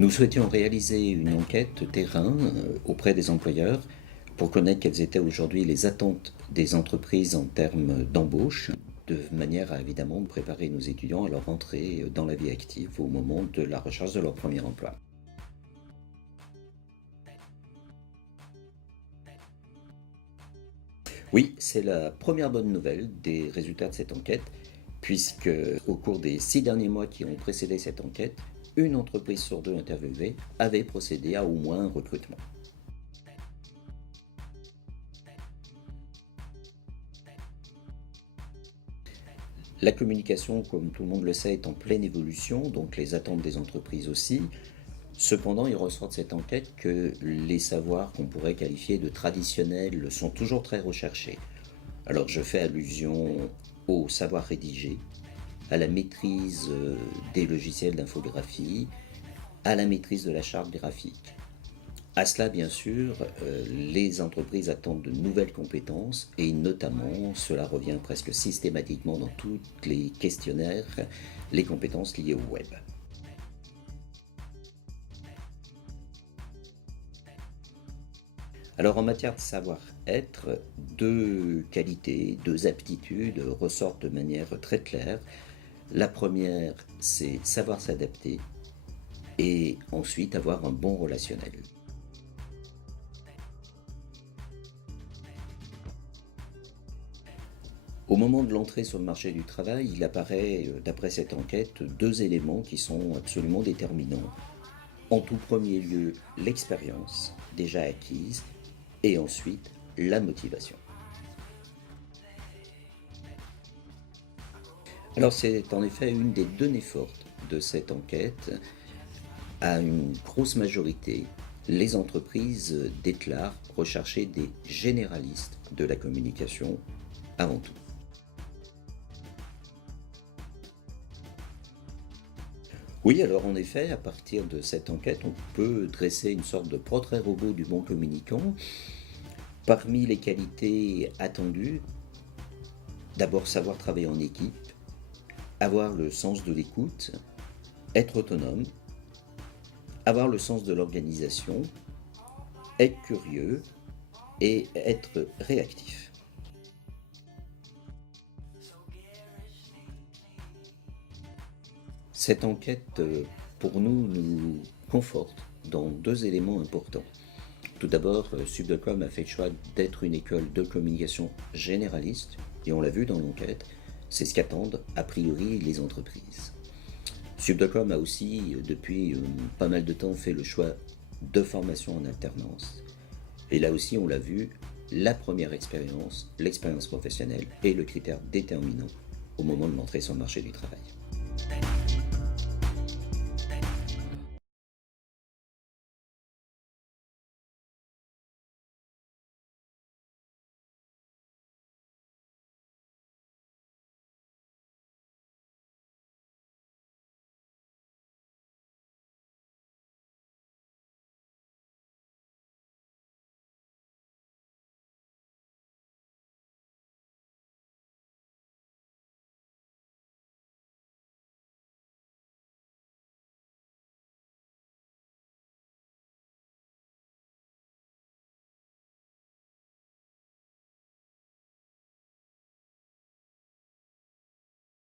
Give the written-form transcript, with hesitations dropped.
Nous souhaitions réaliser une enquête terrain auprès des employeurs pour connaître quelles étaient aujourd'hui les attentes des entreprises en termes d'embauche, de manière à évidemment préparer nos étudiants à leur entrée dans la vie active au moment de la recherche de leur premier emploi. Oui, c'est la première bonne nouvelle des résultats de cette enquête, puisque au cours des 6 derniers mois qui ont précédé cette enquête, une entreprise sur deux interviewée avait procédé à au moins un recrutement. La communication, comme tout le monde le sait, est en pleine évolution, donc les attentes des entreprises aussi. Cependant, il ressort de cette enquête que les savoirs qu'on pourrait qualifier de traditionnels sont toujours très recherchés. Alors je fais allusion au savoir rédiger, à la maîtrise des logiciels d'infographie, à la maîtrise de la charte graphique. À cela, bien sûr, les entreprises attendent de nouvelles compétences et notamment, cela revient presque systématiquement dans tous les questionnaires, les compétences liées au web. Alors en matière de savoir-être, deux qualités, deux aptitudes ressortent de manière très claire. La première, c'est savoir s'adapter et ensuite avoir un bon relationnel. Au moment de l'entrée sur le marché du travail, il apparaît, d'après cette enquête, deux éléments qui sont absolument déterminants. En tout premier lieu, l'expérience déjà acquise et ensuite la motivation. Alors c'est en effet une des données fortes de cette enquête. À une grosse majorité, les entreprises déclarent rechercher des généralistes de la communication avant tout. Oui, alors en effet, à partir de cette enquête, on peut dresser une sorte de portrait robot du bon communicant. Parmi les qualités attendues, d'abord savoir travailler en équipe, avoir le sens de l'écoute, être autonome, avoir le sens de l'organisation, être curieux et être réactif. Cette enquête, pour nous, nous conforte dans deux éléments importants. Tout d'abord, Subdocom a fait le choix d'être une école de communication généraliste, et on l'a vu dans l'enquête, c'est ce qu'attendent a priori les entreprises. Subdocom a aussi, depuis pas mal de temps, fait le choix de formation en alternance. Et là aussi, on l'a vu, la première expérience, l'expérience professionnelle, est le critère déterminant au moment de l'entrée sur le marché du travail.